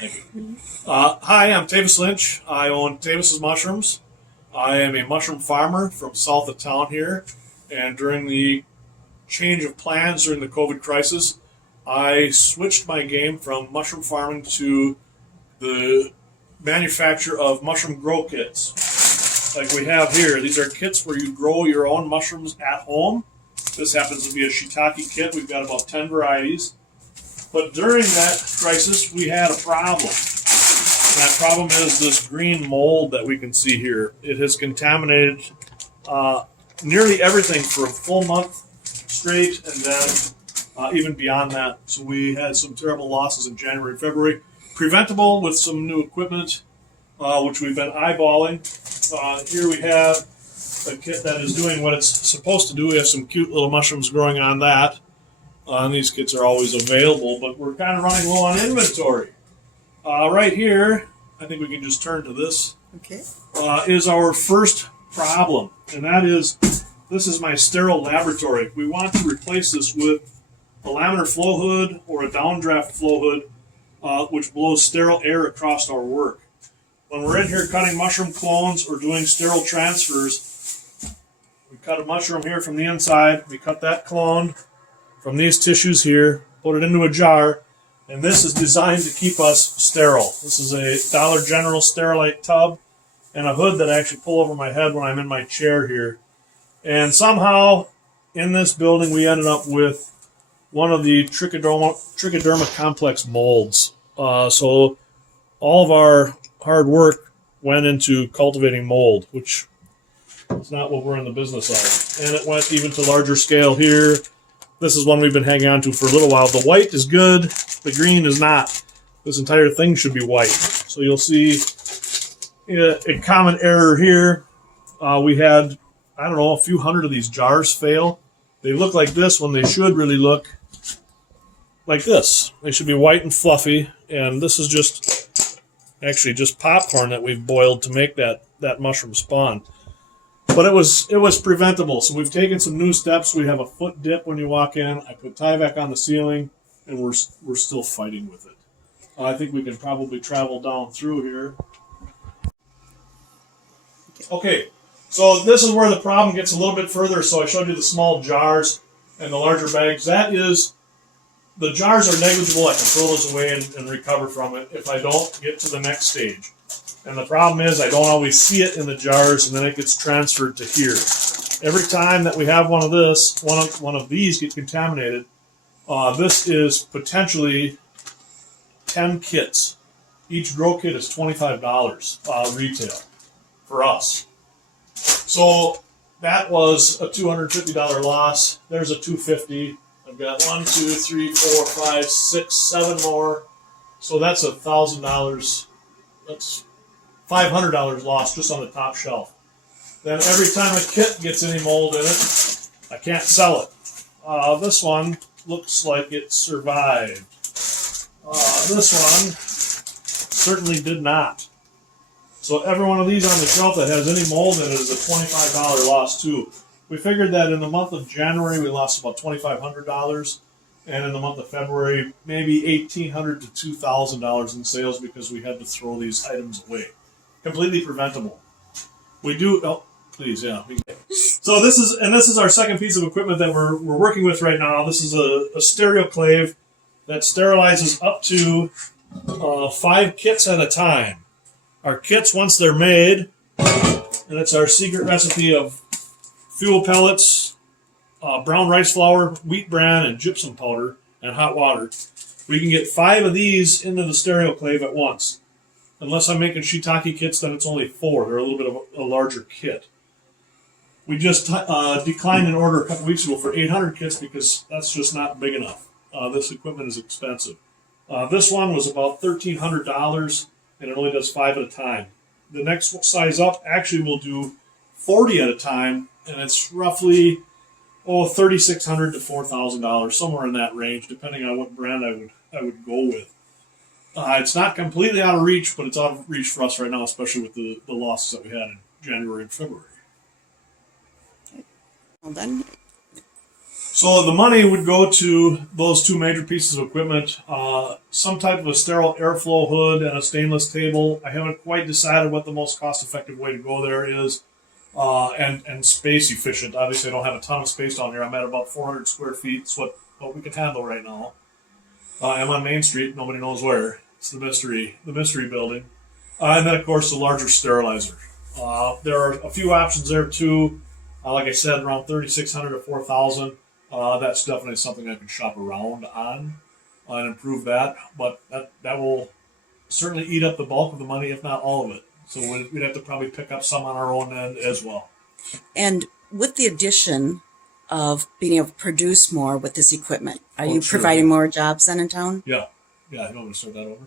Thank you. Hi, I'm Tavis Lynch. I own Tavis Mushrooms. I am a mushroom farmer from south of town here, and during the change of plans during the COVID crisis, I switched my game from mushroom farming to the manufacture of mushroom grow kits. Like we have here, these are kits where you grow your own mushrooms at home. This happens to be a shiitake kit. We've got about 10 varieties. But during that crisis, we had a problem. And that problem is this green mold that we can see here. It has contaminated nearly everything for a full month straight, and then even beyond that. So we had some terrible losses in January and February. Preventable with some new equipment, which we've been eyeballing. Here we have a kit that is doing what it's supposed to do. We have some cute little mushrooms growing on that. And these kits are always available, but we're kind of running low on inventory. Right here, I think we can just turn to this, Okay. is our first problem. And that is, this is my sterile laboratory. We want to replace this with a laminar flow hood or a downdraft flow hood, which blows sterile air across our work. When we're in here cutting mushroom clones or doing sterile transfers, we cut a mushroom here from the inside, we cut that clone from these tissues here, put it into a jar, and this is designed to keep us sterile. This is a Dollar General Sterilite tub and a hood that I actually pull over my head when I'm in my chair here. And somehow, in this building, we ended up with one of the trichoderma complex molds. So all of our hard work went into cultivating mold, which is not what we're in the business of. And it went even to larger scale here. This is one we've been hanging on to for a little while. The white is good, the green is not. This entire thing should be white. So you'll see a common error here. We had, I don't know, a few hundred of these jars fail. They look like this when they should really look like this. They should be white and fluffy, and this is just actually just popcorn that we've boiled to make that mushroom spawn. But it was preventable. So we've taken some new steps. We have a foot dip when you walk in. I put Tyvek on the ceiling, and we're still fighting with it. I think we can probably travel down through here. Okay, so this is where the problem gets a little bit further. So I showed you the small jars and the larger bags. That is, the jars are negligible. I can throw those away and recover from it if I don't get to the next stage. And the problem is I don't always see it in the jars, and then it gets transferred to here. Every time that we have one of these get contaminated, this is potentially 10 kits. Each grow kit is $25 retail for us. So that was a $250 loss. There's a $250. I've got 1, 2, 3, 4, 5, 6, 7 more. So that's $1,000. That's $500 lost just on the top shelf. Then every time a kit gets any mold in it, I can't sell it. This one looks like it survived. This one certainly did not. So every one of these on the shelf that has any mold in it is a $25 loss too. We figured that in the month of January we lost about $2,500, and in the month of February maybe $1,800 to $2,000 in sales because we had to throw these items away. Completely preventable. We do. Oh, please, yeah. So this is our second piece of equipment that we're working with right now. This is a stereoclave that sterilizes up to 5 kits at a time. Our kits, once they're made, and it's our secret recipe of fuel pellets, brown rice flour, wheat bran, and gypsum powder, and hot water. We can get 5 of these into the stereoclave at once. Unless I'm making shiitake kits, then it's only 4. They're a little bit of a larger kit. We just declined an order a couple weeks ago for 800 kits because that's just not big enough. This equipment is expensive. This one was about $1,300, and it only does 5 at a time. The next size up actually will do 40 at a time, and it's roughly $3,600 to $4,000, somewhere in that range, depending on what brand I would go with. It's not completely out of reach, but it's out of reach for us right now, especially with the losses that we had in January and February. Well done. So the money would go to those two major pieces of equipment, some type of a sterile airflow hood and a stainless table. I haven't quite decided what the most cost-effective way to go there is, and space efficient. Obviously, I don't have a ton of space down here. I'm at about 400 square feet. It's what we can handle right now. I'm on Main Street. Nobody knows where. It's the mystery building. And then, of course, the larger sterilizer. There are a few options there, too. Like I said, around 3,600 to 4,000. That's definitely something I could shop around on and improve that. But that will certainly eat up the bulk of the money, if not all of it. So we'd have to probably pick up some on our own end as well. And with the addition of being able to produce more with this equipment, are you sure, providing yeah. more jobs then in town? Yeah. You want me to start that over?